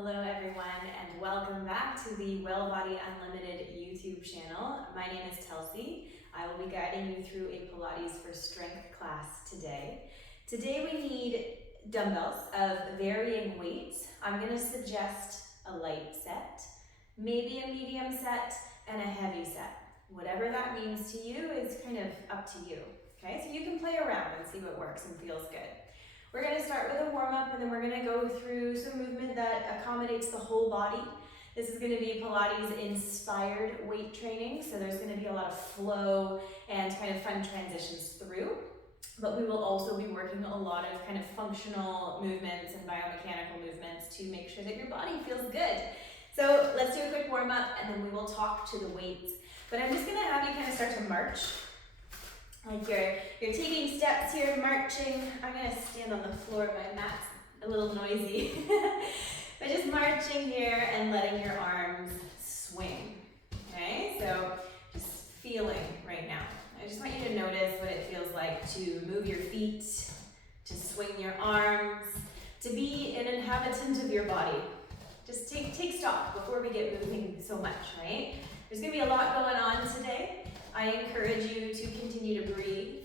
Hello everyone and welcome back to the Well Body Unlimited YouTube channel. My name is Telsey. I will be guiding you through a Pilates for Strength class today. Today we need dumbbells of varying weights. I'm going to suggest a light set, maybe a medium set, and a heavy set. Whatever that means to you is kind of up to you. Okay, so you can play around and see what works and feels good. We're going to start with a warm-up and then we're going to go through some movement that accommodates the whole body. This is going to be Pilates inspired weight training, so there's going to be a lot of flow and kind of fun transitions through. But we will also be working a lot of kind of functional movements and biomechanical movements to make sure that your body feels good. So let's do a quick warm-up and then we will talk to the weights. But I'm just going to have you kind of start to march. Like you're taking steps here, marching. I'm gonna stand on the floor, my mat's a little noisy. But just marching here and letting your arms swing. Okay, so just feeling right now. I just want you to notice what it feels like to move your feet, to swing your arms, to be an inhabitant of your body. Just take stock before we get moving so much, right? There's gonna be a lot going on today. I encourage you to continue to breathe.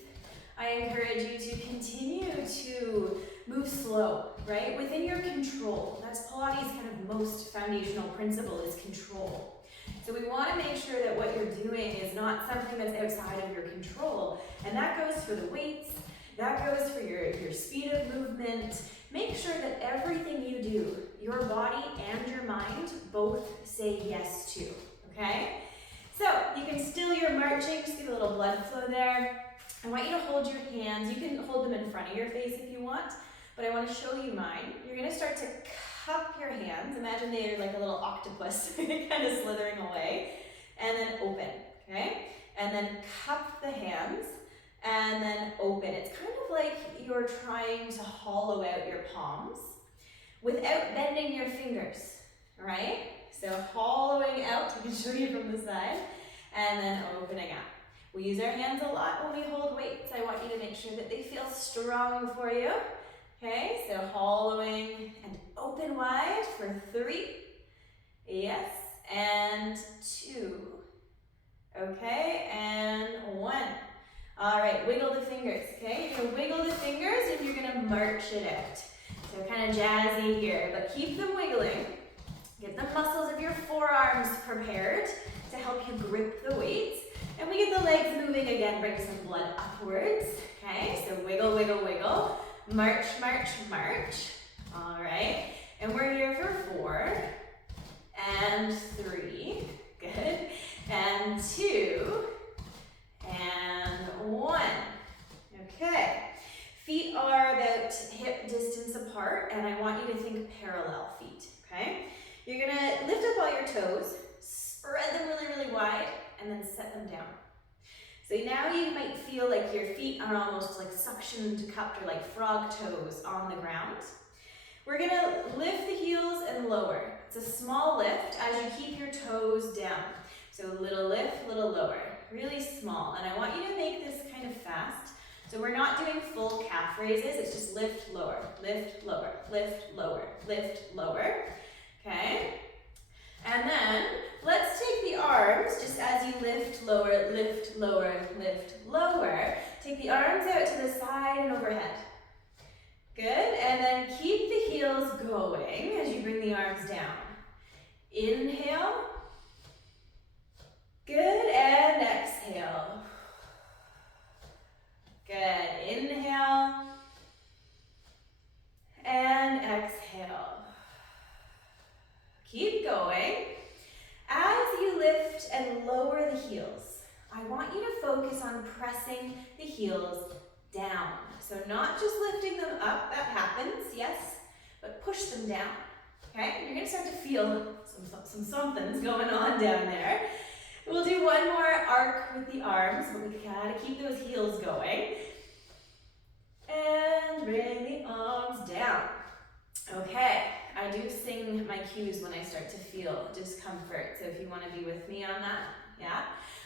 I encourage you to continue to move slow, right? Within your control. That's Pilates' kind of most foundational principle is control. So we want to make sure that what you're doing is not something that's outside of your control. And that goes for the weights, that goes for your speed of movement. Make sure that everything you do, your body and your mind both say yes to, okay? So you can still your marching, just get a little blood flow there. I want you to hold your hands. You can hold them in front of your face if you want, but I want to show you mine. You're going to start to cup your hands. Imagine they're like a little octopus kind of slithering away, and then open, okay? And then cup the hands, and then open. It's kind of like you're trying to hollow out your palms without bending your fingers, all right? So hollowing out, I can show you from the side, and then opening up. We use our hands a lot when we hold weights. I want you to make sure that they feel strong for you. Okay, so hollowing and open wide for 3. Yes, and 2. Okay, and 1. All right, wiggle the fingers, okay? You're gonna wiggle the fingers and you're gonna march it out. So kind of jazzy here, but keep them wiggling. Get the muscles of your forearms prepared to help you grip the weights. And we get the legs moving again, bring some blood upwards. Okay, so wiggle, wiggle, wiggle. March, march, march. All right, and we're here for 4 and 3. Good. And 2 and 1. Okay, feet are about hip distance apart, and I want you to think parallel feet, okay? You're gonna lift up all your toes, spread them really, really wide, and then set them down. So now you might feel like your feet are almost like suctioned, cupped, or like frog toes on the ground. We're gonna lift the heels and lower. It's a small lift as you keep your toes down. So a little lift, little lower, really small. And I want you to make this kind of fast. So we're not doing full calf raises, it's just lift, lower, lift, lower, lift, lower, lift, lower. Okay, and then let's take the arms, just as you lift, lower, lift, lower, lift, lower. Take the arms out to the side and overhead. Good, and then keep the heels going as you bring the arms down. Inhale. Good, and exhale. Good, inhale. And exhale. Keep going. As you lift and lower the heels, I want you to focus on pressing the heels down. So not just lifting them up, that happens, yes, but push them down, okay? And you're gonna start to feel some something's going on down there. We'll do one more arc with the arms, but we gotta keep those heels going. And bring the arms down. Okay. I do sing my cues when I start to feel discomfort, so if you want to be with me on that, yeah?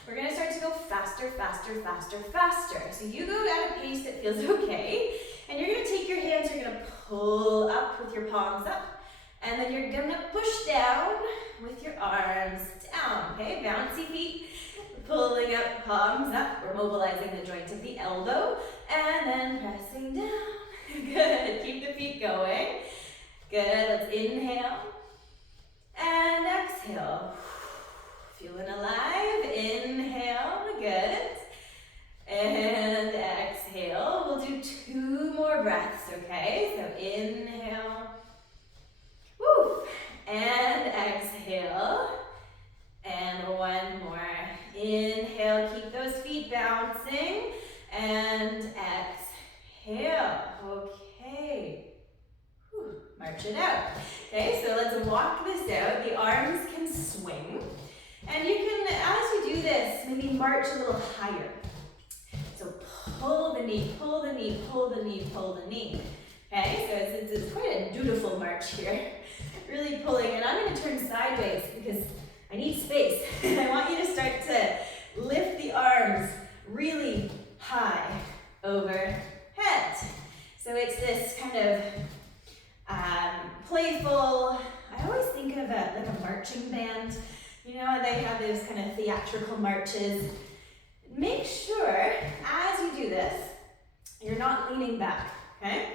We're going to start to go faster, faster, faster, faster. So you go at a pace that feels okay, and you're going to take your hands, you're going to pull up with your palms up, And then you're gonna push down with your arms down, okay? Bouncy feet, pulling up, palms up. We're mobilizing the joint of the elbow, and then pressing down. Good, keep the feet going. Good, let's inhale, and exhale. Feeling alive, inhale, good. And exhale, we'll do 2 more breaths, okay? So inhale, woo, and exhale, and 1 more. Inhale, keep those feet bouncing, and exhale, okay. Whew. March it out. Okay, so let's walk this out. The arms can swing, and you can, as you do this, maybe march a little higher. So pull the knee, pull the knee, pull the knee, pull the knee. Okay, so it's quite a dutiful march here. Really pulling, and I'm going to turn sideways because I need space. I want you to start to lift the arms really high overhead. So it's this kind of playful, I always think of like a marching band. You know, they have those kind of theatrical marches. Make sure, as you do this, you're not leaning back, okay?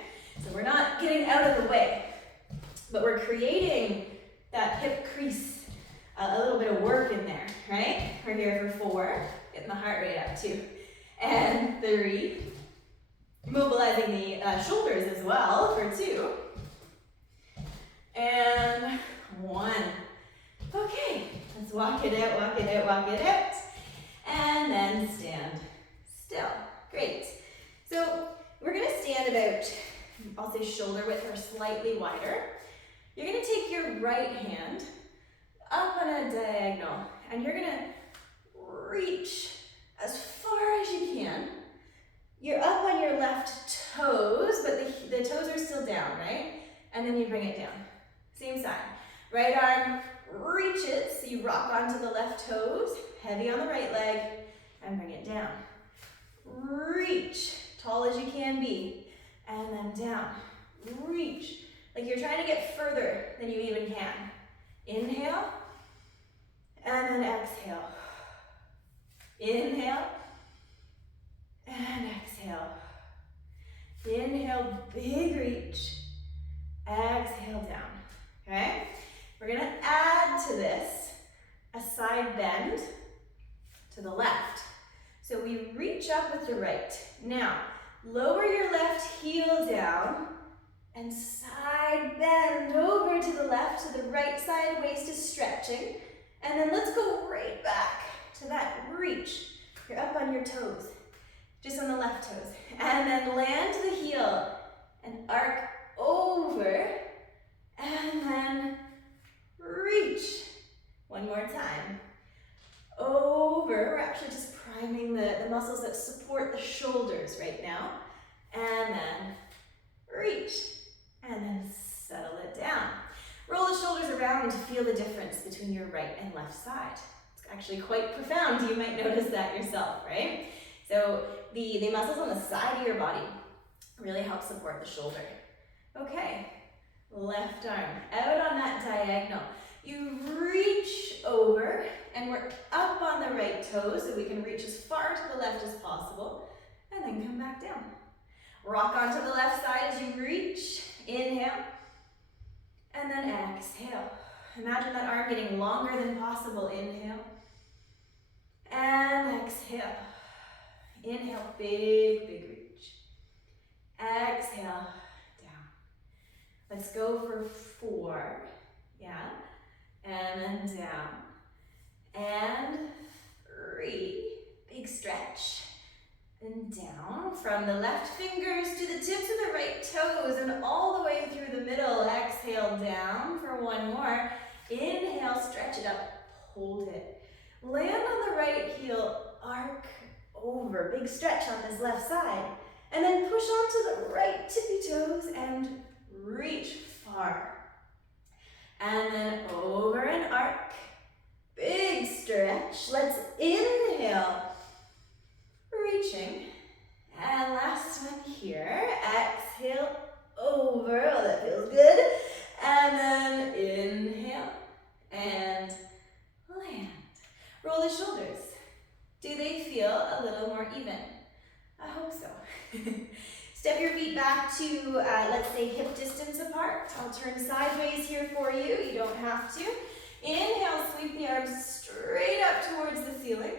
So we're not getting out of the way, but we're creating that hip crease, a little bit of work in there, right? We're here for 4, getting the heart rate up 2, and 3, mobilizing the shoulders as well for 2, and 1. Okay, let's walk it out, walk it out, walk it out. And then stand still. Great. So we're going to stand about, I'll say shoulder width or slightly wider. You're going to take your right hand up on a diagonal, and you're going to reach as far as you can. You're up on your left toes, but the toes are still down, right? And then you bring it down. Same side. Right arm reaches, so you rock onto the left toes, heavy on the right leg, and bring it down. Reach, tall as you can be, and then down. Reach, like you're trying to get further than you even can. Inhale, and then exhale. Inhale, and exhale. Inhale, big reach. Exhale down, okay? We're gonna add to this a side bend to the left. So we reach up with the right. Now, lower your left heel down and side bend over to the left so the right side waist is stretching. And then let's go right back to that reach. You're up on your toes, just on the left toes. And then land the heel and arc over, and then reach. 1 more time. Over, we're actually just priming the muscles that support the shoulders right now. And then reach. And then settle it down. Roll the shoulders around to feel the difference between your right and left side. It's actually quite profound. You might notice that yourself, right? So the muscles on the side of your body really help support the shoulder. Okay, left arm out on that diagonal. You reach over, and we're up on the right toe so we can reach as far to the left as possible, and then come back down. Rock onto the left side as you reach. Inhale, and then exhale. Imagine that arm getting longer than possible. Inhale, and exhale. Inhale, big, big reach. Exhale, down. Let's go for 4. Yeah. And then down. And 3. Big stretch. And down from the left fingers to the tips of the right toes and all the way through the middle. Exhale down for 1 more. Inhale, stretch it up, hold it. Land on the right heel, arc over. Big stretch on this left side. And then push onto the right tippy toes and reach far. And then over and arc. Big stretch. Let's inhale. Reaching. And last one here. Exhale over. Oh, that feels good. And then more even? I hope so. Step your feet back to, let's say, hip distance apart. I'll turn sideways here for you. You don't have to. Inhale, sweep the arms straight up towards the ceiling.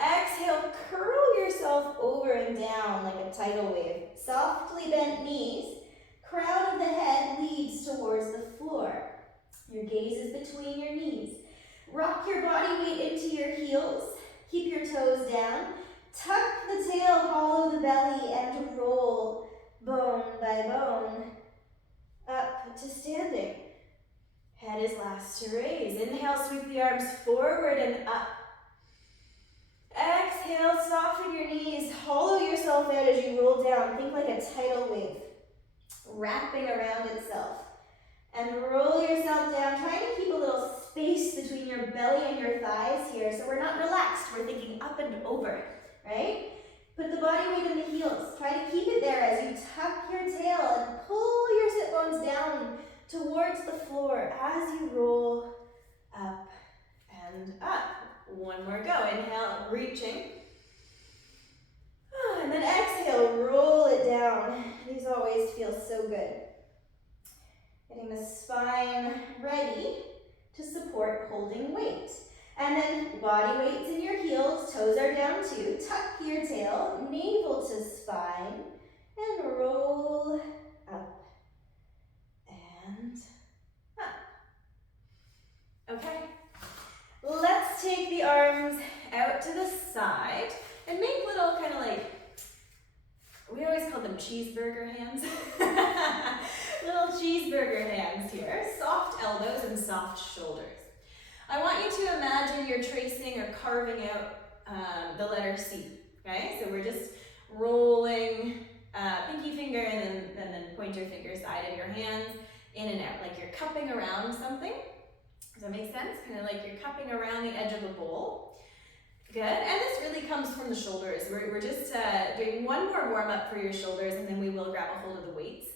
Exhale, curl yourself over and down like a tidal wave. Softly bent knees. Crown of the head leads towards the floor. Your gaze is between your knees. Rock your body weight into your heels. Keep your toes down. Tuck the tail, hollow the belly, and roll bone by bone up to standing. Head is last to raise. Inhale, sweep the arms forward and up. Exhale, soften your knees. Hollow yourself out as you roll down. Think like a tidal wave, wrapping around itself. And roll yourself down. Try to keep a little space between your belly and your thighs here, so we're not relaxed. We're thinking up and over, right? Put the body weight in the heels. Try to keep it there as you tuck your tail and pull your sit bones down towards the floor as you roll up and up. One more go. Inhale, reaching. And then exhale, roll it down. These always feel so good. Getting the spine ready to support holding weight. And then body weight's in your heels, toes are down too. Tuck your tail, navel to spine, and roll up and up. Okay, let's take the arms out to the side and make little kind of like, we always call them cheeseburger hands. Little cheeseburger hands here. Soft elbows and soft shoulders. I want you to imagine you're tracing or carving out the letter C. Okay, so we're just rolling pinky finger and then pointer finger side of your hands in and out, like you're cupping around something. Does that make sense? Kind of like you're cupping around the edge of a bowl. Good, and this really comes from the shoulders. We're just doing one more warm up for your shoulders, and then we will grab a hold of the weights.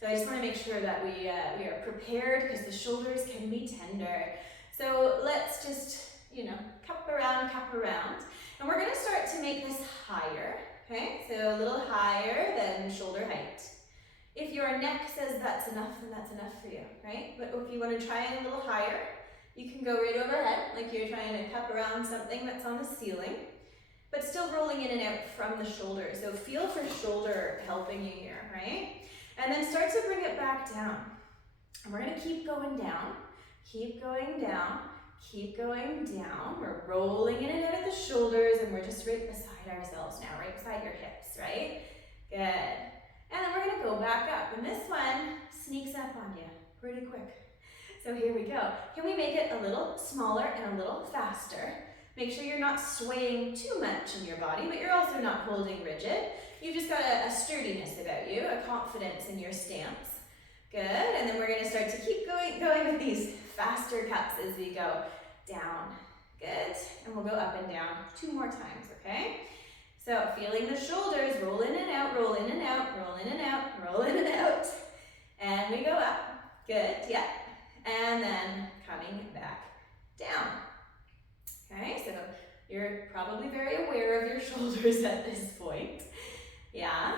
So I just want to make sure that we are prepared, because the shoulders can be tender. So let's just, cup around, and we're going to start to make this higher. Okay, so a little higher than shoulder height. If your neck says that's enough, then that's enough for you, right? But if you want to try it a little higher, you can go right overhead, like you're trying to cup around something that's on the ceiling, but still rolling in and out from the shoulder. So feel for shoulder helping you here, right? And then start to bring it back down. And we're gonna keep going down, keep going down, keep going down. We're rolling in and out of the shoulders, and we're just right beside ourselves now, right beside your hips, right? Good. And then we're gonna go back up, and this one sneaks up on you pretty quick. So here we go. Can we make it a little smaller and a little faster? Make sure you're not swaying too much in your body, but you're also not holding rigid. You've just got a sturdiness about you, a confidence in your stance. Good, and then we're gonna start to keep going with these faster cups as we go down. Good, and we'll go up and down 2 more times, okay? So feeling the shoulders, roll in and out, roll in and out, roll in and out, roll in and out. And we go up, good, yeah. And then coming back down. Okay, so you're probably very aware of your shoulders at this point. Yeah,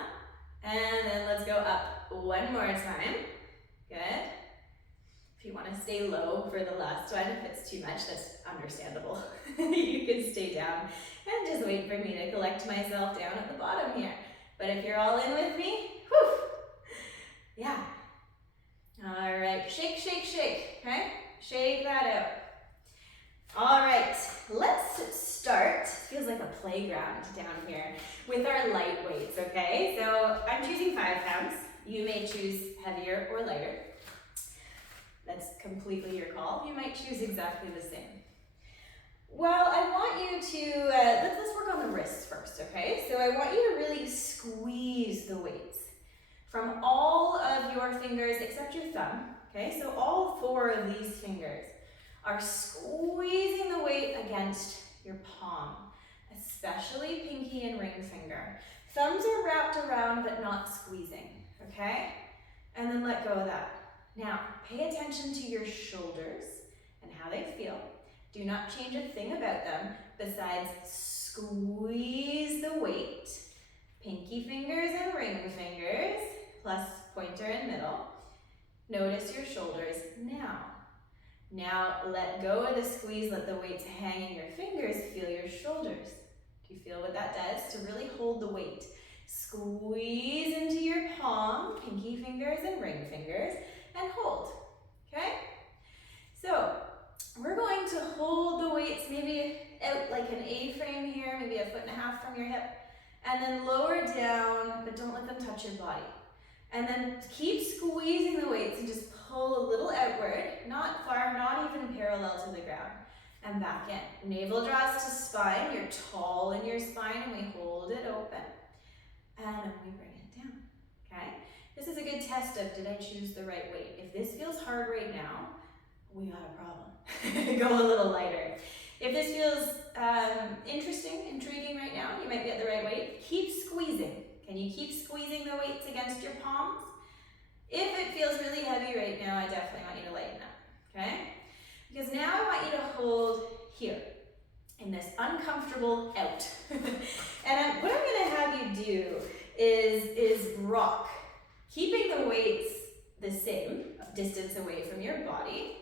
and then let's go up one more time. Good. If you want to stay low for the last one, if it's too much, that's understandable. You can stay down and just wait for me to collect myself down at the bottom here. But if you're all in with me, whew, yeah. All right, shake, shake, shake, okay? Shake that out. All right, let's start, feels like a playground down here, with our light weights, okay? So I'm choosing 5 pounds. You may choose heavier or lighter. That's completely your call. You might choose exactly the same. Well, I want you to, let's work on the wrists first, okay? So I want you to really squeeze the weights from all of your fingers except your thumb, okay? So all 4 of these fingers are squeezing the weight against your palm, especially pinky and ring finger. Thumbs are wrapped around but not squeezing, okay? And then let go of that. Now, pay attention to your shoulders and how they feel. Do not change a thing about them, besides squeeze the weight, pinky fingers and ring fingers, plus pointer and middle. Notice your shoulders now. Now let go of the squeeze, let the weights hang in your fingers, feel your shoulders. Do you feel what that does? To really hold the weight. Squeeze into your palm, pinky fingers and ring fingers, and hold, okay? So we're going to hold the weights maybe out like an A-frame here, maybe 1.5 feet from your hip, and then lower down, but don't let them touch your body. And then keep squeezing the weights and just pull a little outward, not far, not even parallel to the ground, and back in. Navel draws to spine, you're tall in your spine, and we hold it open, and then we bring it down, okay? This is a good test of, did I choose the right weight? If this feels hard right now, we got a problem. Go a little lighter. If this feels interesting, intriguing right now, you might be at the right weight. Keep squeezing. Can you keep squeezing the weights against your palms? If it feels really heavy right now, I definitely want you to lighten up, okay? Because now I want you to hold here in this uncomfortable out. And what I'm gonna have you do is rock, keeping the weights the same distance away from your body.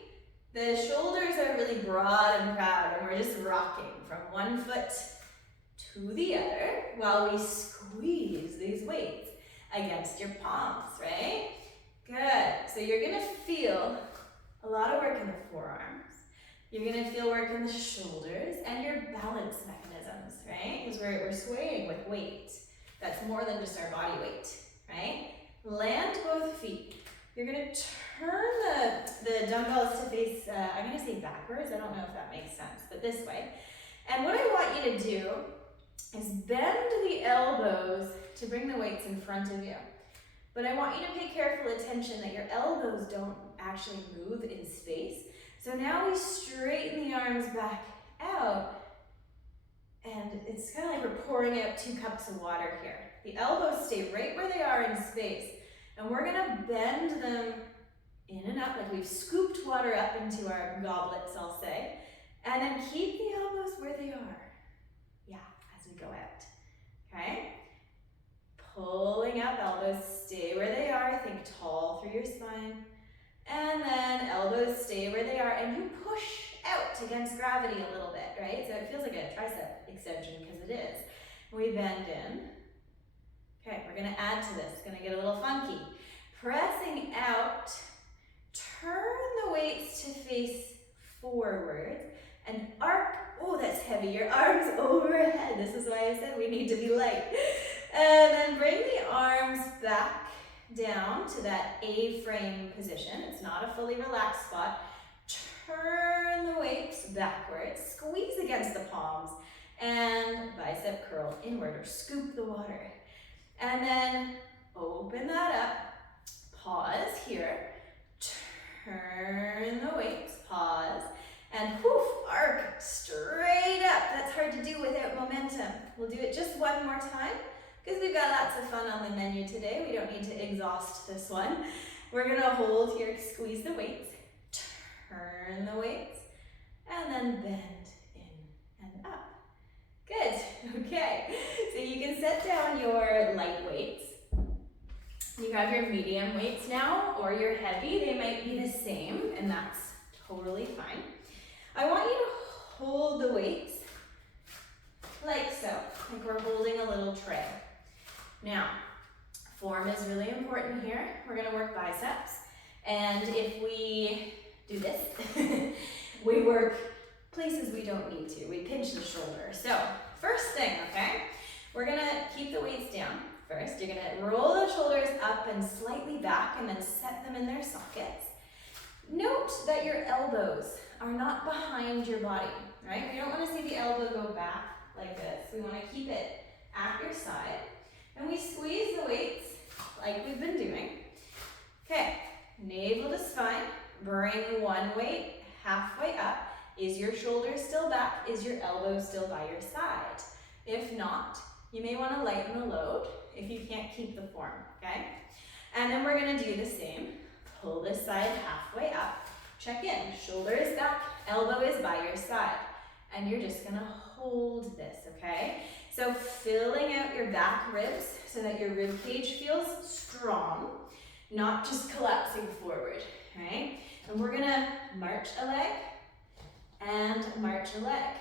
The shoulders are really broad and proud, and we're just rocking from one foot to the other while we squeeze these weights against your palms, right? Good. So you're gonna feel a lot of work in the forearms. You're gonna feel work in the shoulders and your balance mechanisms, right? Because we're swaying with weight. That's more than just our body weight, right? Land both feet. You're gonna turn the dumbbells to face, I'm gonna say backwards, I don't know if that makes sense, but this way. And what I want you to do is bend the elbows to bring the weights in front of you. But I want you to pay careful attention that your elbows don't actually move in space. So now we straighten the arms back out, and it's kind of like we're pouring out 2 cups of water here. The elbows stay right where they are in space, and we're gonna bend them in and up, like we've scooped water up into our goblets, I'll say, and then keep the elbows where they are. Yeah, as we go out, okay? Pulling up, elbows stay where they are, think tall through your spine, and then elbows stay where they are, and you push out against gravity a little bit, right? So it feels like a tricep extension, because it is. We bend in. Okay, we're gonna add to this, gonna get a little funky. Pressing out, turn the weights to face forward, and arc, oh that's heavy, your arms overhead. This is why I said we need to be light. And then bring the arms back down to that A-frame position. It's not a fully relaxed spot. Turn the weights backwards, squeeze against the palms, and bicep curl inward or scoop the water. And then open that up, pause here, turn the weights, pause, and poof, arc straight up. That's hard to do without momentum. We'll do it just one more time because we've got lots of fun on the menu today. We don't need to exhaust this one. We're gonna hold here, squeeze the weights, turn the weights, and then bend in and up. Good, okay. So you can set down your light weights. You have your medium weights now, or your heavy. They might be the same, and that's totally fine. I want you to hold the weights like so, like we're holding a little tray. Now, form is really important here. We're gonna work biceps, and if we do this, we work places we don't need to. We pinch the shoulder. So, first thing, okay? We're gonna keep the weights down first. You're gonna roll the shoulders up and slightly back and then set them in their sockets. Note that your elbows are not behind your body, right? We don't wanna see the elbow go back like this. We wanna keep it at your side. And we squeeze the weights like we've been doing. Okay, navel to spine. Bring one weight halfway up. Is your shoulder still back? Is your elbow still by your side? If not, you may want to lighten the load if you can't keep the form, okay? And then we're going to do the same. Pull this side halfway up. Check in. Shoulder is back. Elbow is by your side. and you're just gonna hold this, okay? So filling out your back ribs so that your rib cage feels strong, not just collapsing forward, right? And we're gonna march a leg and march a leg,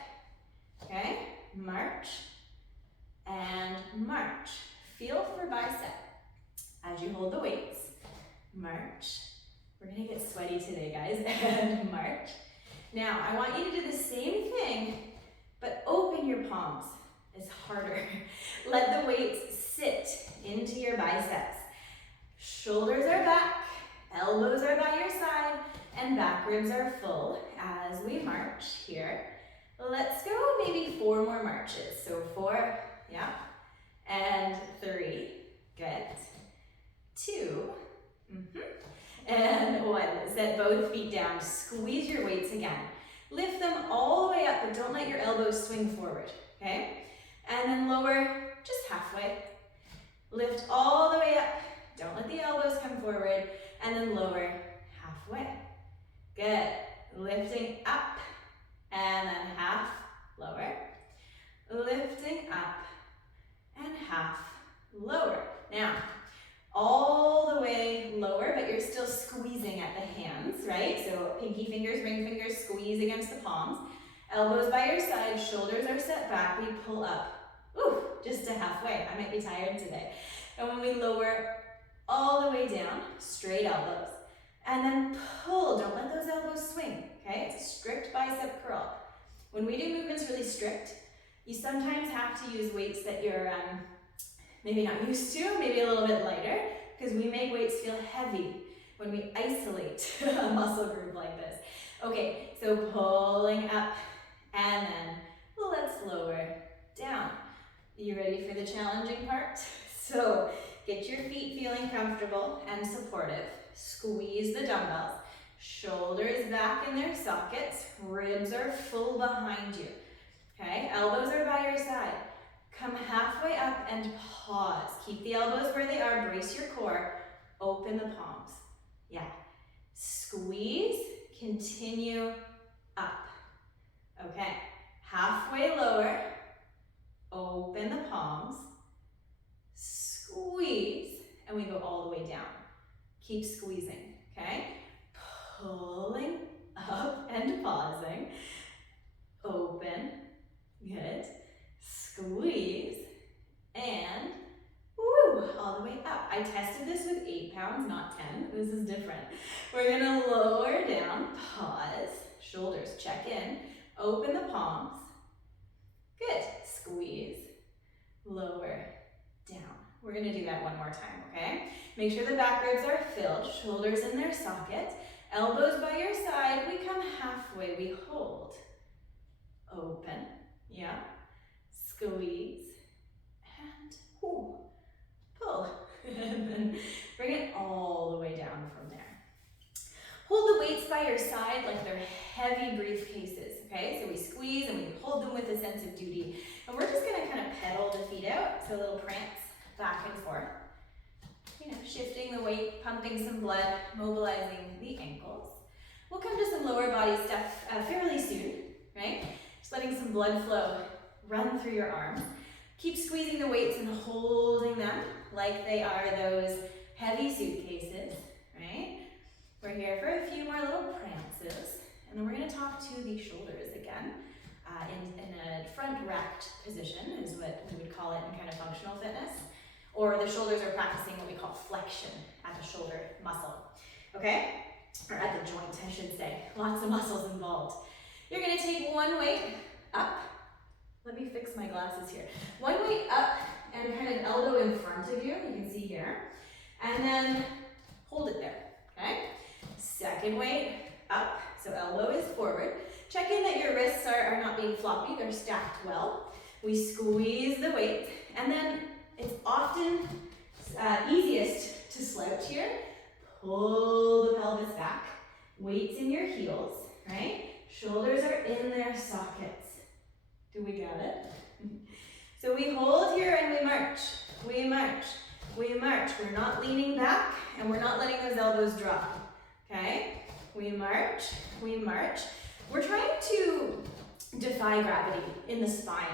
okay? March and march. Feel for bicep as you hold the weights. March. We're gonna get sweaty today, guys. And march. Now, I want you to do the same thing, but open your palms. It's harder. Let the weights sit into your biceps. Shoulders are back, elbows are by your side, and back ribs are full as we march here. Let's go maybe 4 more marches. So 4, yeah, and 3, good, 2, and 1. Set both feet down, squeeze your weights again. Lift them all the way up, but don't let your elbows swing forward, okay? And then lower just halfway. Lift all the way up, don't let the elbows come forward, and then lower halfway. Good, lifting up, and then half, lower. Lifting up, and half, lower. Now, all the way lower, but you're still squeezing at the hands, right? So pinky fingers, ring fingers, squeeze against the palms. Elbows by your side, shoulders are set back, we pull up. Ooh, just to halfway. I might be tired today. And when we lower all the way down, straight elbows. And then pull, don't let those elbows swing, okay? It's a strict bicep curl. When we do movements really strict, you sometimes have to use weights that you're maybe not used to, maybe a little bit lighter, because we make weights feel heavy when we isolate a muscle group like this. Okay, so pulling up, and then let's lower down. You ready for the challenging part? So get your feet feeling comfortable and supportive. Squeeze the dumbbells. Shoulders back in their sockets. Ribs are full behind you. Okay, elbows are by your side. Come halfway up and pause. Keep the elbows where they are. Brace your core. Open the palms. Yeah. Squeeze. Continue up. Okay. Halfway lower. Open the palms. Squeeze. And we go all the way down. Keep squeezing. Okay. Pulling up and pausing. Open. Good. Squeeze. And woo, all the way up. I tested this with 8 pounds, not 10. This is different. We're gonna lower down, pause, shoulders check in, open the palms. Good. Squeeze, lower, down. We're gonna do that one more time, okay? Make sure the back ribs are filled, shoulders in their socket, elbows by your side. We come halfway, we hold. Open, yeah. Squeeze, and pull. And then bring it all the way down from there. Hold the weights by your side like they're heavy briefcases, okay? So we squeeze and we hold them with a sense of duty. And we're just gonna kind of pedal the feet out, so a little prance back and forth. You know, shifting the weight, pumping some blood, mobilizing the ankles. We'll come to some lower body stuff fairly soon, right? Just letting some blood flow run through your arms. Keep squeezing the weights and holding them like they are those heavy suitcases, right? We're here for a few more little prances, and then we're going to talk to the shoulders again in a front racked position is what we would call it in kind of functional fitness. Or the shoulders are practicing what we call flexion at the shoulder muscle, okay? Or at the joint, I should say. Lots of muscles involved. You're going to take one weight up. Let me fix my glasses here. One weight up and kind of elbow in front of you can see here. And then hold it there, okay? Second weight up, so elbow is forward. Check in that your wrists are not being floppy, they're stacked well. We squeeze the weight, and then it's often easiest to slouch here. Pull the pelvis back, weights in your heels, right? Shoulders are in their sockets. Do we got it? So we hold here and we march, we march, we march. We're not leaning back and we're not letting those elbows drop, okay? We march, we march. We're trying to defy gravity in the spine.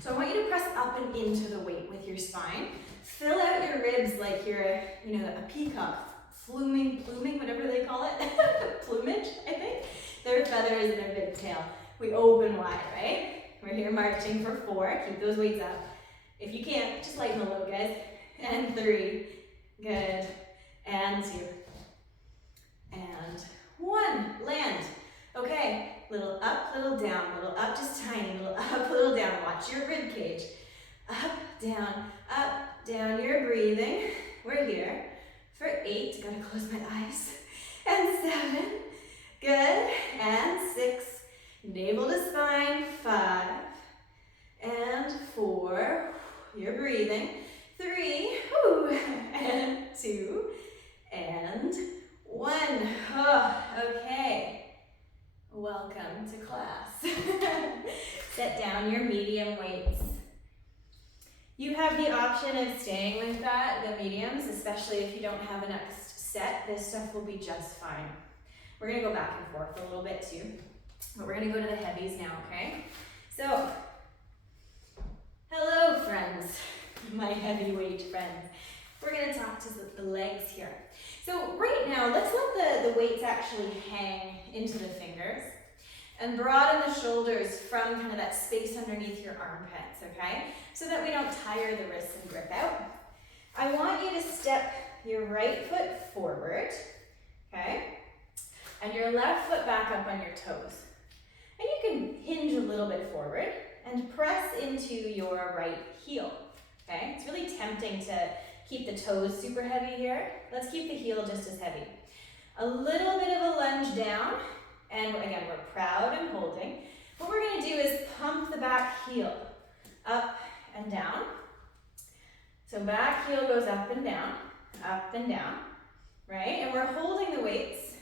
So I want you to press up and into the weight with your spine. Fill out your ribs like you're a peacock, pluming, whatever they call it, plumage, I think. Their feathers and their big tail. We open wide, right? We're here marching for 4. Keep those weights up. If you can't, just lighten the load, guys. And 3. Good. And 2. And 1. Land. Okay. Little up, little down. Little up, just tiny. Little up, little down. Watch your rib cage. Up, down. You're breathing. We're here for 8. Gotta close my eyes. And 7. Good. And 6. Navel to spine. 5. And 4. You're breathing. 3. And 2. And 1. Oh, okay. Welcome to class. Set down your medium weights. You have the option of staying with the mediums, especially if you don't have a next set. This stuff will be just fine. We're gonna go back and forth a little bit too, but we're gonna go to the heavies now, okay? So, hello friends, my heavyweight friends. We're gonna talk to the legs here. So right now, let's let the weights actually hang into the fingers and broaden the shoulders from kind of that space underneath your armpits, okay? So that we don't tire the wrists and grip out. I want you to step your right foot forward, okay? And your left foot back up on your toes. And you can hinge a little bit forward and press into your right heel, okay? It's really tempting to keep the toes super heavy here. Let's keep the heel just as heavy. A little bit of a lunge down, and again, we're proud and holding. What we're gonna do is pump the back heel up and down. So back heel goes up and down, right? And we're holding the weights.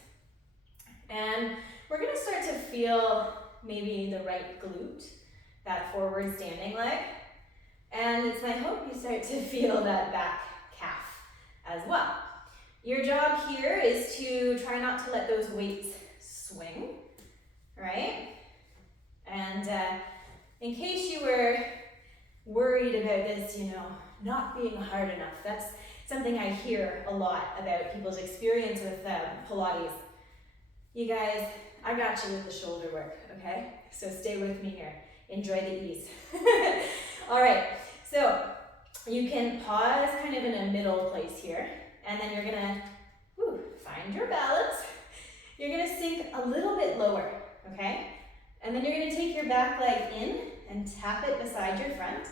And we're gonna start to feel maybe the right glute, that forward standing leg. And it's my hope you start to feel that back calf as well. Your job here is to try not to let those weights swing, right? And in case you were worried about this, not being hard enough, that's something I hear a lot about people's experience with Pilates. You guys, I got you with the shoulder work, okay? So stay with me here. Enjoy the ease. All right, so you can pause kind of in a middle place here, and then you're gonna find your balance. You're gonna sink a little bit lower, okay? And then you're gonna take your back leg in and tap it beside your front,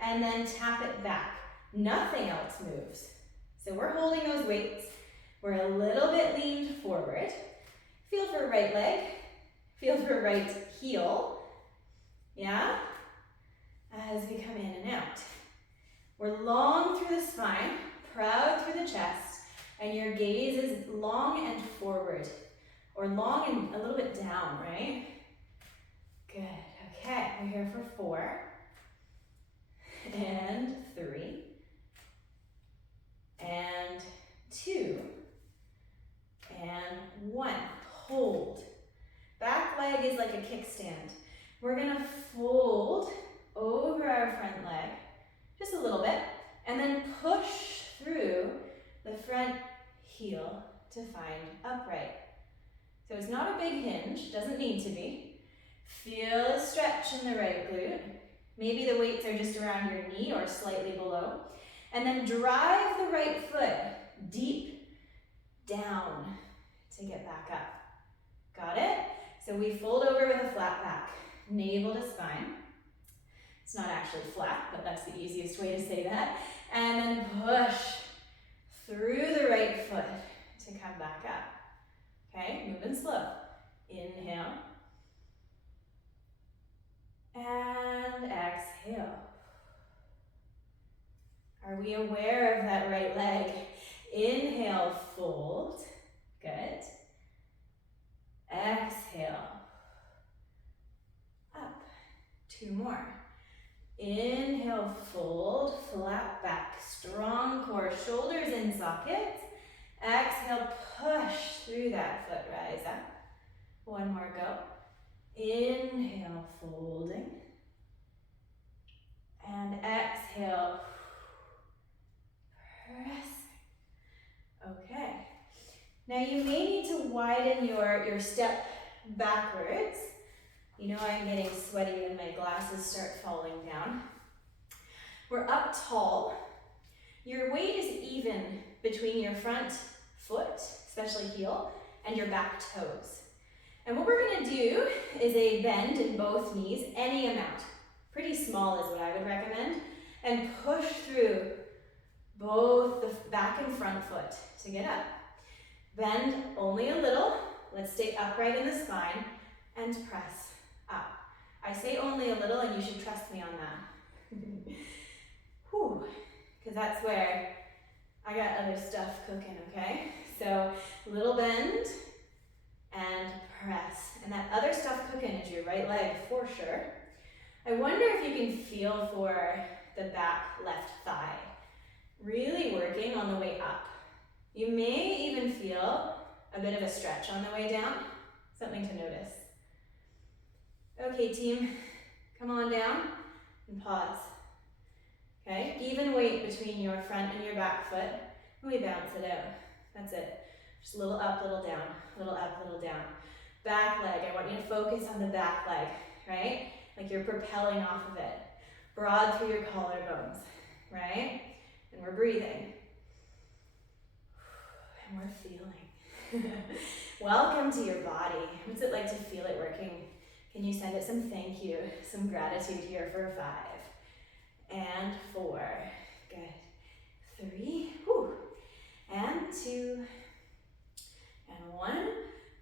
and then tap it back. Nothing else moves. So we're holding those weights. We're a little bit leaned forward. Feel for right leg, feel for right heel, yeah? As we come in and out. We're long through the spine, proud through the chest, and your gaze is long and forward, or long and a little bit down, right? Good, okay, we're here for 4, and 3, and 2, and 1. Hold. Back leg is like a kickstand. We're gonna fold over our front leg, just a little bit, and then push through the front heel to find upright. So it's not a big hinge, doesn't need to be. Feel a stretch in the right glute. Maybe the weights are just around your knee or slightly below. And then drive the right foot deep down to get back up. Got it? So we fold over with a flat back, navel to spine. It's not actually flat, but that's the easiest way to say that. And then push through the right foot to come back up. Okay, moving slow. Inhale. And exhale. Are we aware of that right leg? Inhale, fold. Good. Exhale. Up. 2 more. Inhale, fold, flat back, strong core, shoulders in socket. Exhale, push through that foot, rise up. 1 more go. Inhale, folding. And exhale. Press. Okay. Now you may need to widen your step backwards. You know I'm getting sweaty when my glasses start falling down. We're up tall. Your weight is even between your front foot, especially heel, and your back toes. And what we're gonna do is a bend in both knees, any amount. Pretty small is what I would recommend. And push through both the back and front foot to get up. Bend only a little. Let's stay upright in the spine and press up. I say only a little and you should trust me on that. Whew, because that's where I got other stuff cooking, okay? So little bend and press. And that other stuff cooking is your right leg for sure. I wonder if you can feel for the back left thigh. Really working on the way up. You may even feel a bit of a stretch on the way down. Something to notice. Okay, team, come on down and pause. Okay, even weight between your front and your back foot. We bounce it out. That's it. Just a little up, little down, little up, little down. Back leg, I want you to focus on the back leg, right? Like you're propelling off of it. Broad through your collarbones, right? And we're breathing. And we're feeling. Welcome to your body. What's it like to feel it working? Can you send it some thank you, some gratitude here for 5 and 4. Good. 3. Whew. And 2. And 1.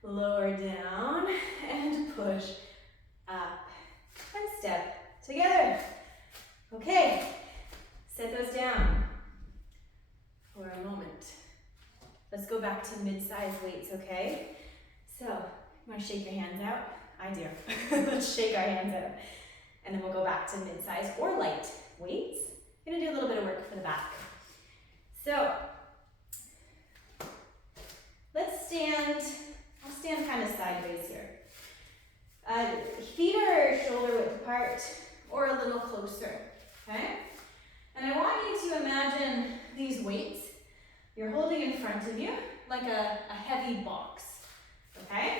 Lower down and push up and step together. Okay, set those down for a moment. Let's go back to mid-size weights, okay? So, you want to shake your hands out? I do. Let's shake our hands out. And then we'll go back to mid-size or light weights. I'm gonna do a little bit of work for the back. So, let's stand, I'll stand kind of sideways here. Feet are shoulder width apart or a little closer, okay? And I want you to imagine these weights you're holding in front of you like a heavy box, okay?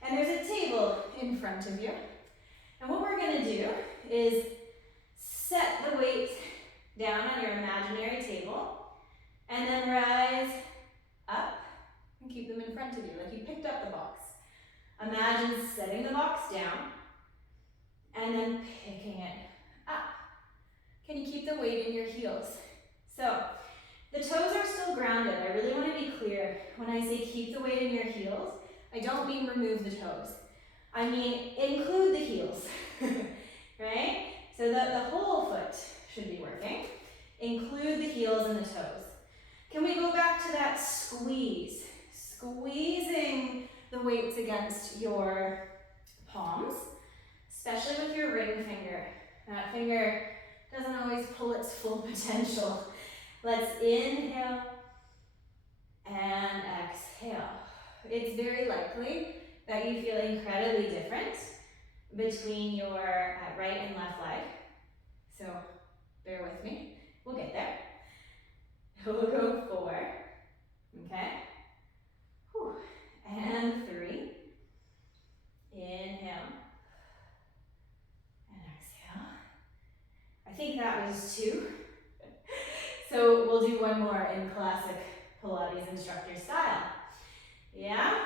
And there's a table in front of you. And what we're gonna do is set the weights down on your imaginary table and then rise up and keep them in front of you like you picked up the box. Imagine setting the box down and then picking it up. Can you keep the weight in your heels? So, the toes are still grounded. I really want to be clear. When I say keep the weight in your heels, I don't mean remove the toes. I mean include the heels, right? So that the whole foot should be working. Include the heels and the toes. Can we go back to that squeeze? Squeezing the weights against your palms, especially with your ring finger. That finger doesn't always pull its full potential. Let's inhale and exhale. It's very likely that you feel incredibly different between your right and left leg. So bear with me. We'll get there. We'll go 4. Okay. Whew. And 3. Inhale. And exhale. I think that was 2. So we'll do one more in classic Pilates instructor style. Yeah?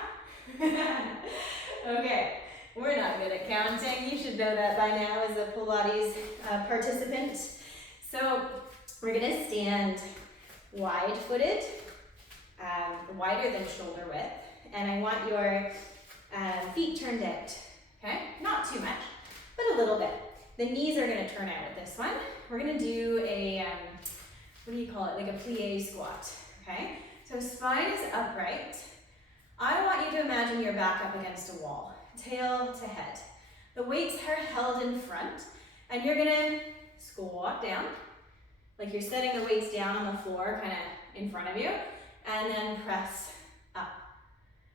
Okay, we're not good at counting. You should know that by now as a Pilates participant. So we're gonna stand wide-footed, wider than shoulder width, and I want your feet turned out, okay? Not too much, but a little bit. The knees are gonna turn out with this one. We're gonna do a, what do you call it? Like a plie squat, okay? So spine is upright. I want you to imagine your back up against a wall, tail to head. The weights are held in front, and you're gonna squat down, like you're setting the weights down on the floor, kind of in front of you, and then press up.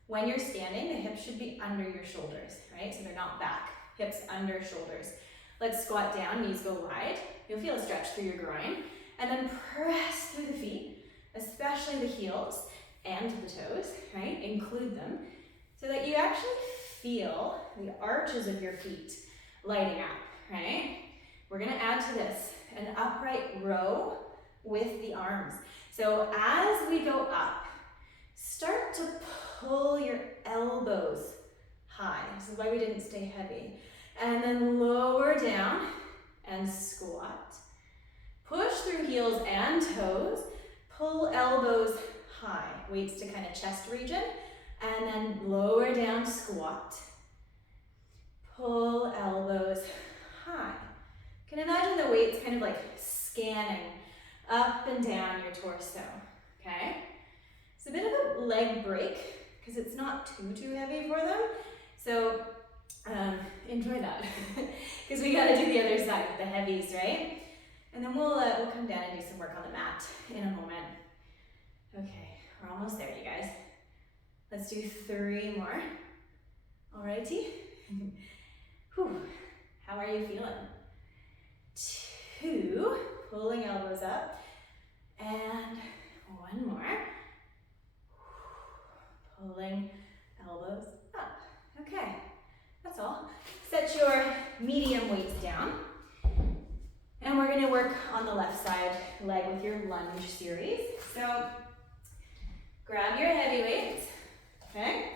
When you're standing, the hips should be under your shoulders, right? So they're not back. hips under shoulders. Let's squat down, knees go wide. You'll feel a stretch through your groin. And then press through the feet, especially the heels and the toes, right? Include them so that you actually feel the arches of your feet lighting up, right? We're gonna add to this an upright row with the arms. So as we go up, start to pull your elbows high. This is why we didn't stay heavy. And then lower down and squat. Push through heels and toes. Pull elbows high. Weights to kind of chest region. And then lower down, squat. Pull elbows high. You can imagine the weights kind of like scanning up and down your torso, okay? It's a bit of a leg break because it's not too heavy for them. So enjoy that because we got to do the other side, the heavies, right? And then we'll come down and do some work on the mat in a moment. Okay, we're almost there, you guys. Let's do 3 more. Alrighty. Whew. How are you feeling? 2, pulling elbows up, and 1 more. Pulling elbows up. Okay, that's all. Set your medium weights down. And we're gonna work on the left side leg with your lunge series. So grab your heavy weights, okay?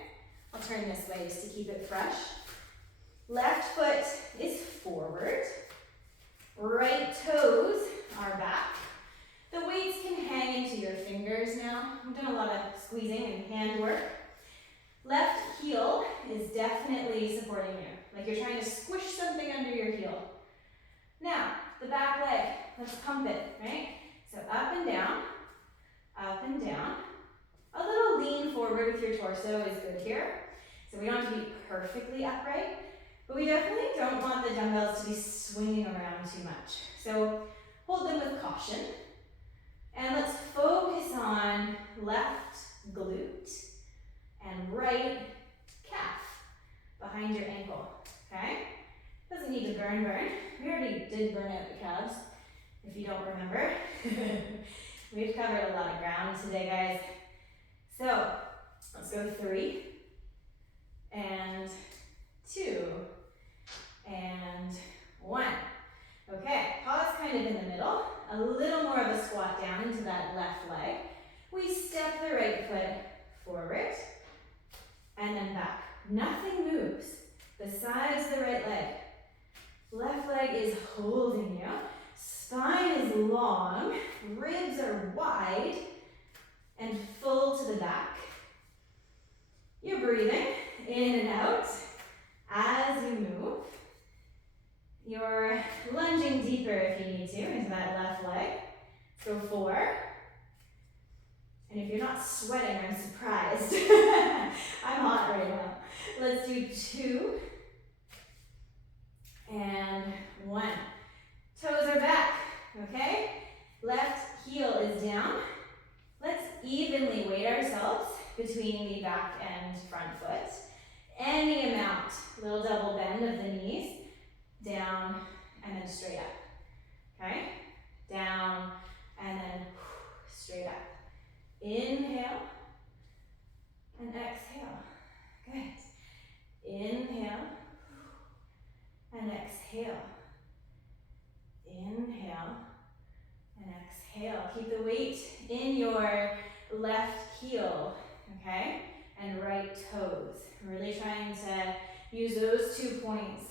I'll turn this way just to keep it fresh. Left foot is forward. Right toes are back. The weights can hang into your fingers now. We've done a lot of squeezing and hand work. Left heel is definitely supporting you, like you're trying to squish something under your heel. Now, the back leg, let's pump it, right? So up and down, up and down. A little lean forward with your torso is good here. So we don't have to be perfectly upright, but we definitely don't want the dumbbells to be swinging around too much. So hold them with caution. And let's focus on left glute and right calf behind your ankle, okay? Doesn't need to burn. We already did burn out the calves, if you don't remember. We've covered a lot of ground today, guys. So let's go 3, and 2, and 1. Okay, pause kind of in the middle. A little more of a squat down into that left leg. We step the right foot forward, and then back. Nothing moves besides the right leg. Left leg is holding you. Spine is long. Ribs are wide and full to the back. You're breathing in and out as you move. You're lunging deeper if you need to into that left leg. So 4. And if you're not sweating, I'm surprised. I'm hot right now. Let's do 2. And 1. Toes are back, okay? Left heel is down. Let's evenly weight ourselves between the back and front foot. Any amount, little double bend of the knees, down and then straight up, okay? Down and then straight up. Inhale and exhale. Good. Inhale and exhale. Inhale and exhale. Keep the weight in your left heel, okay? And right toes. Really trying to use those 2 points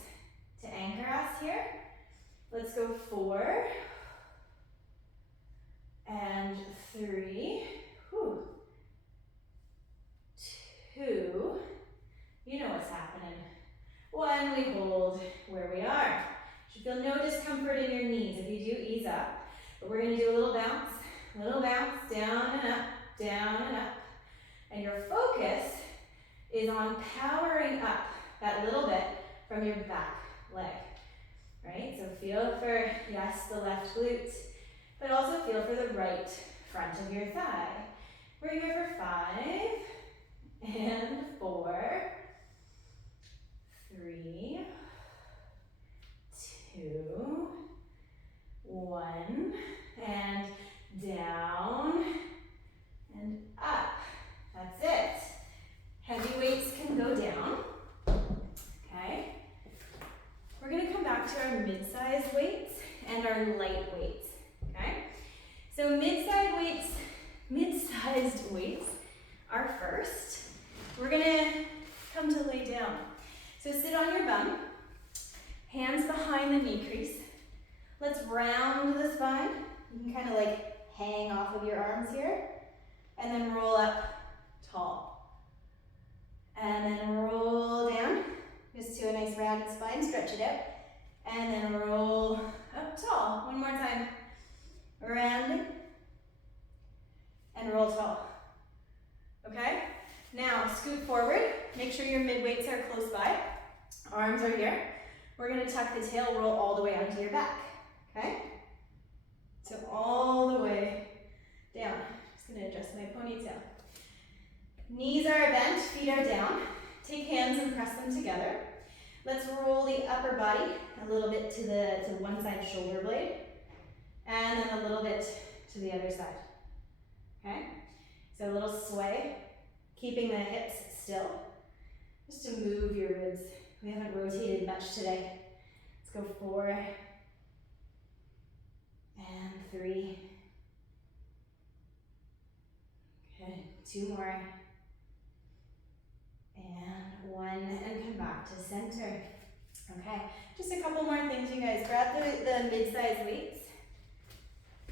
to anchor us here. Let's go 4 and 3. Whew. 2. You know what's happening. 1, we hold where we are. You should feel no discomfort in your knees. If you do, ease up. But we're going to do a little bounce, down and up, down and up. And your focus is on powering up that little bit from your back leg, right? So feel for, yes, the left glute, but also feel for the right front of your thigh. We're here for 5 and 4, 3, are light weights, okay? So mid-sized weights are first. We're gonna come to lay down. So sit on your bum, hands behind the knee crease. Let's round the spine. You can kind of like hang off of your arms here, and then roll up tall. And then roll down, just to a nice rounded spine, stretch it out. And then roll up tall. One more time. Rounding, and roll tall. Okay? Now scoot forward. Make sure your mid-weights are close by. Arms are here. We're going to tuck the tail, roll all the way onto your back. Okay? So all the way down. Just going to adjust my ponytail. Knees are bent, feet are down. Take hands and press them together. Let's roll the upper body a little bit to one side shoulder blade, and then a little bit to the other side. Okay? So a little sway, keeping the hips still, just to move your ribs. We haven't rotated much today. Let's go 4 and 3. Okay, 2 more. And 1, and come back to center. Okay, just a couple more things, you guys. Grab the mid-sized weights,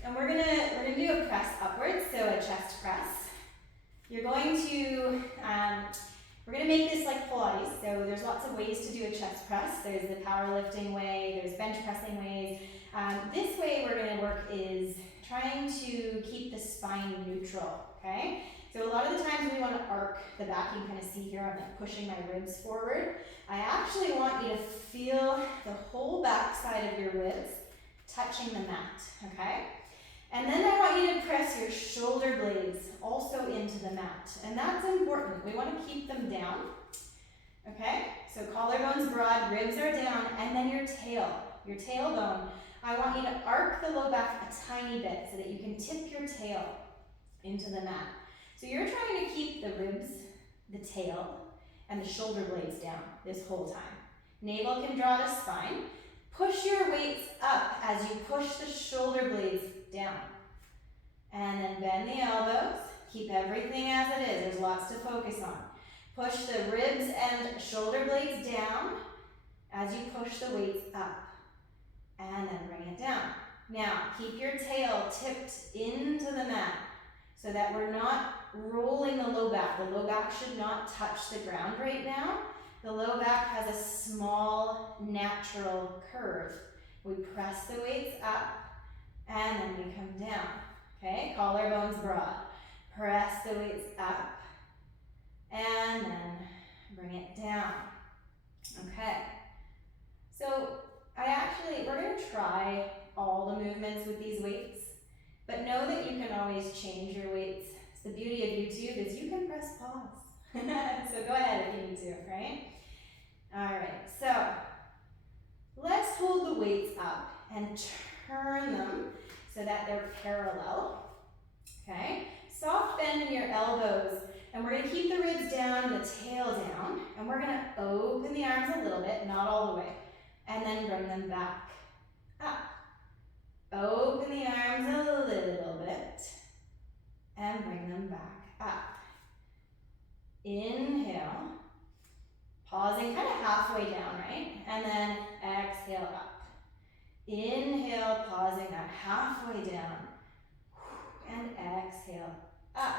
and we're gonna do a press upwards, so a chest press. You're going to we're gonna make this like Pilates. So there's lots of ways to do a chest press. There's the powerlifting way. There's bench pressing ways. This way we're gonna work is trying to keep the spine neutral. Okay. So a lot of the times we want to arc the back. You can kind of see here I'm like pushing my ribs forward. I actually want you to feel the whole back side of your ribs touching the mat, okay? And then I want you to press your shoulder blades also into the mat. And that's important. We want to keep them down, okay? So collarbones broad, ribs are down, and then your tailbone. I want you to arc the low back a tiny bit so that you can tip your tail into the mat. So you're trying to keep the ribs, the tail, and the shoulder blades down this whole time. Navel can draw to spine. Push your weights up as you push the shoulder blades down. And then bend the elbows. Keep everything as it is. There's lots to focus on. Push the ribs and shoulder blades down as you push the weights up. And then bring it down. Now, keep your tail tipped into the mat so that we're not rolling the low back. The low back should not touch the ground right now. The low back has a small, natural curve. We press the weights up, and then we come down. Okay, collarbones broad. Press the weights up, and then bring it down. Okay, so we're gonna try all the movements with these weights, but know that you can always change your weights. The beauty of YouTube is you can press pause. So go ahead if you need to, right? All right, so let's hold the weights up and turn them so that they're parallel, okay? Soft bend in your elbows, and we're gonna keep the ribs down and the tail down, and we're gonna open the arms a little bit, not all the way, and then bring them back up. Open the arms a little bit, and bring them back up. Inhale, pausing kind of halfway down, right? And then exhale up. Inhale, pausing that halfway down. And exhale up,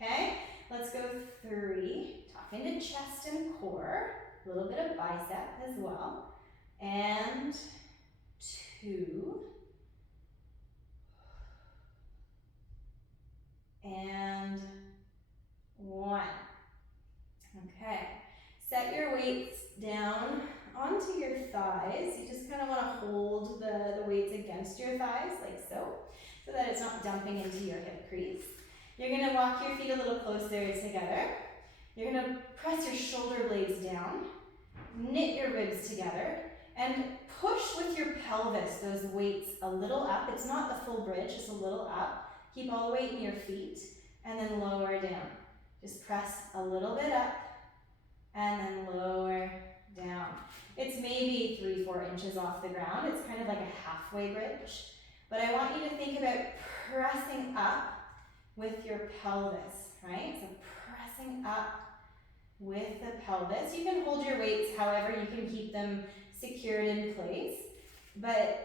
okay? Let's go 3, talking to chest and core, a little bit of bicep as well. And 2. And 1. Okay, set your weights down onto your thighs. You just kind of want to hold the weights against your thighs like so that it's not dumping into your hip crease. You're going to walk your feet a little closer together. You're going to press your shoulder blades down, knit your ribs together, and push with your pelvis those weights a little up. It's not the full bridge, just a little up. Keep all the weight in your feet, and then lower down. Just press a little bit up, and then lower down. It's maybe 3-4 4 inches off the ground. It's kind of like a halfway bridge. But I want you to think about pressing up with your pelvis, right? So pressing up with the pelvis. You can hold your weights however you can keep them secured in place, but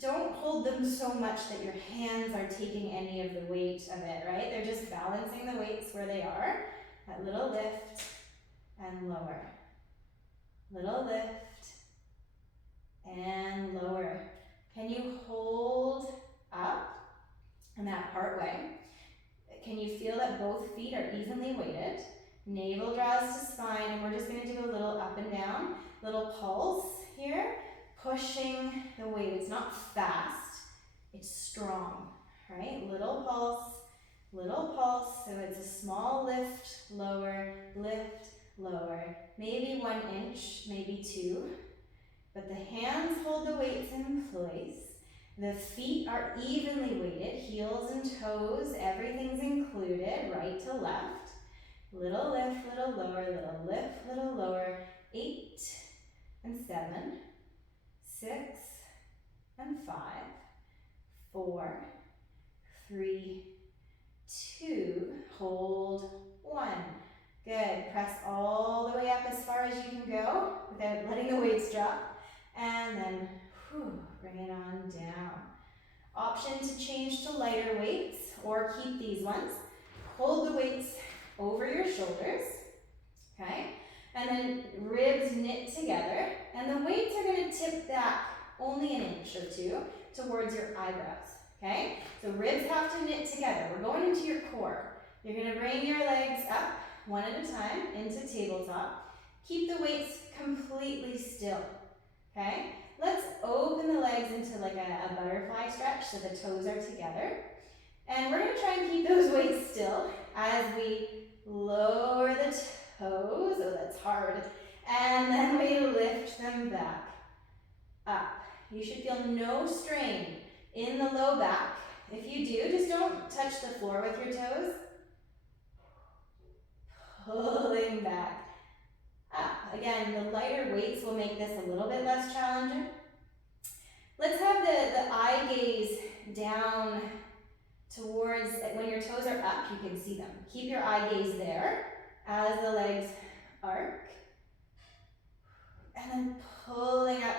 don't hold them so much that your hands are taking any of the weight of it, right? They're just balancing the weights where they are. That little lift and lower. Little lift and lower. Can you hold up in that part way? Can you feel that both feet are evenly weighted? Navel draws to spine, and we're just going to do a little up and down, little pulse here, pushing the weight. It's not fast, it's strong, right? Little pulse, so it's a small lift, lower, maybe 1 inch, maybe 2, but the hands hold the weights in place. The feet are evenly weighted, heels and toes, everything's included, right to left. Little lift, little lower, little lift, little lower. 8 and 7, 6 and 5, 4, 3, 2, hold, 1. Good, press all the way up as far as you can go without letting the weights drop. And then bring it on down. Option to change to lighter weights or keep these ones. Hold the weights over your shoulders, okay? And then ribs knit together, and the weights are going to tip back only 1 inch or 2 towards your eyebrows, okay? So ribs have to knit together. We're going into your core. You're going to bring your legs up one at a time into tabletop. Keep the weights completely still, okay? Let's open the legs into like a butterfly stretch so the toes are together. And we're going to try and keep those weights still as we lower the toes. Oh, that's hard. And then we lift them back up. You should feel no strain in the low back. If you do, just don't touch the floor with your toes. Pulling back up. Again, the lighter weights will make this a little bit less challenging. Let's have the eye gaze down towards, when your toes are up, you can see them. Keep your eye gaze there as the legs arc. And then pulling up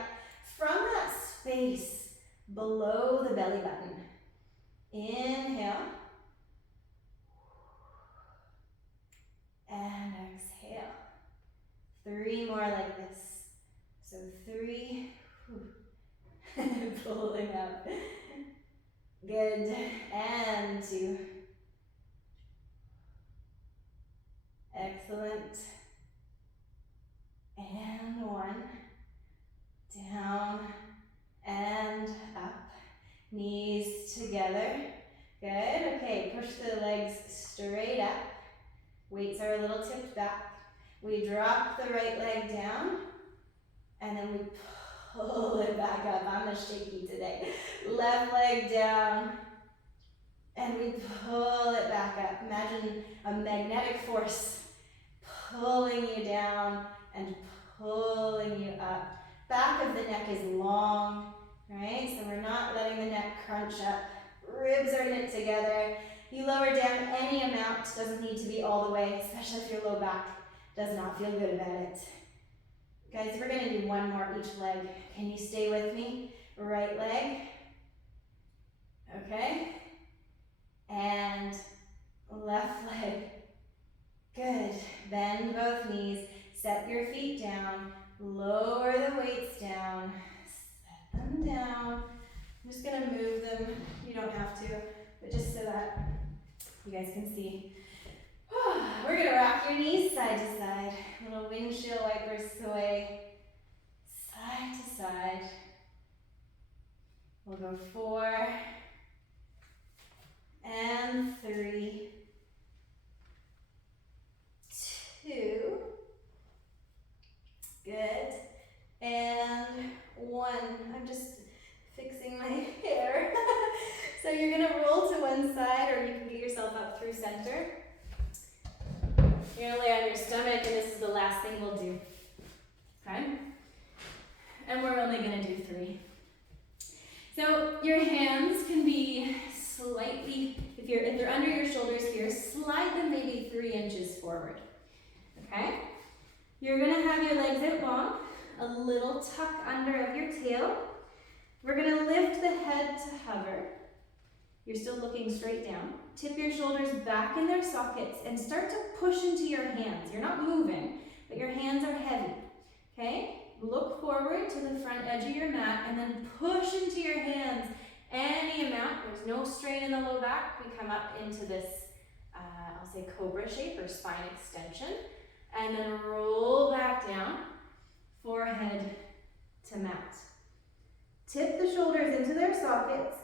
from that space below the belly button. Inhale. And exhale. 3 more like this. So 3, pulling up. Good, and 2. Excellent. And 1. Down and up. Knees together. Good, okay, push the legs straight up. Weights are a little tipped back. We drop the right leg down, and then we pull it back up. I'm a shaky today. Left leg down, and we pull it back up. Imagine a magnetic force pulling you down and pulling you up. Back of the neck is long, right? So we're not letting the neck crunch up. Ribs are knit together. You lower down any amount, doesn't need to be all the way, especially if your low back does not feel good about it. Guys, we're gonna do 1 more each leg. Can you stay with me? Right leg. Okay. And left leg. Good. Bend both knees. Set your feet down. Lower the weights down. Set them down. I'm just gonna move them. You don't have to, but just so that you guys can see. We're gonna rock your knees side to side. Little windshield wiper sway. Side to side. We'll go 4 and 3, 2, good, and 1. I'm just fixing my hair. So you're gonna roll to one side, or you can get yourself up through center. You're gonna lay on your stomach, and this is the last thing we'll do. Okay? And we're only gonna You're gonna have your legs out long, a little tuck under of your tail. We're gonna lift the head to hover. You're still looking straight down. Tip your shoulders back in their sockets and start to push into your hands. You're not moving, but your hands are heavy, okay? Look forward to the front edge of your mat and then push into your hands any amount. There's no strain in the low back. We come up into this, I'll say cobra shape or spine extension, and then roll back down, forehead to mat. Tip the shoulders into their sockets,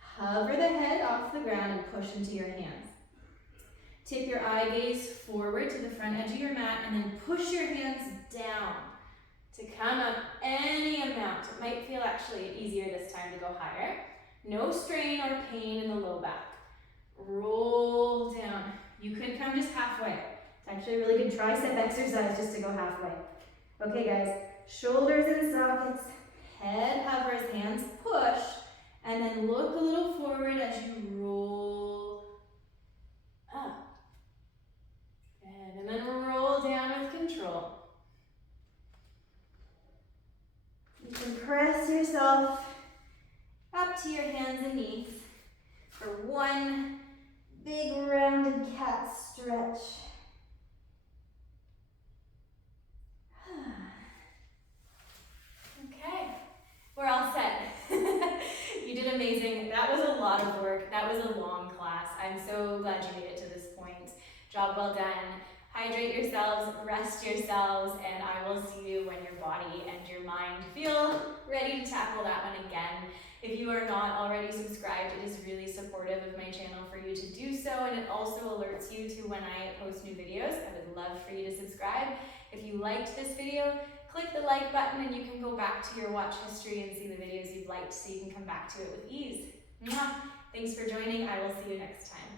hover the head off the ground and push into your hands. Tip your eye gaze forward to the front edge of your mat and then push your hands down to come up any amount. It might feel actually easier this time to go higher. No strain or pain in the low back. Roll down. You could come just halfway. It's actually a really good tricep exercise just to go halfway. Okay guys, shoulders in sockets, head hovers, hands push, and then look a little forward as you roll up. Good. And then roll down with control. You can press yourself up to your hands and knees for one big rounded cat stretch. Okay, we're all set. You did amazing. That was a lot of work. That was a long class. I'm so glad you made it to this point. Job well done. Hydrate yourselves, rest yourselves, and I will see you when your body and your mind feel ready to tackle that one again. If you are not already subscribed, it is really supportive of my channel for you to do so, and it also alerts you to when I post new videos. I would love for you to subscribe. If you liked this video, click the like button and you can go back to your watch history and see the videos you've liked so you can come back to it with ease. Mwah! Thanks for joining. I will see you next time.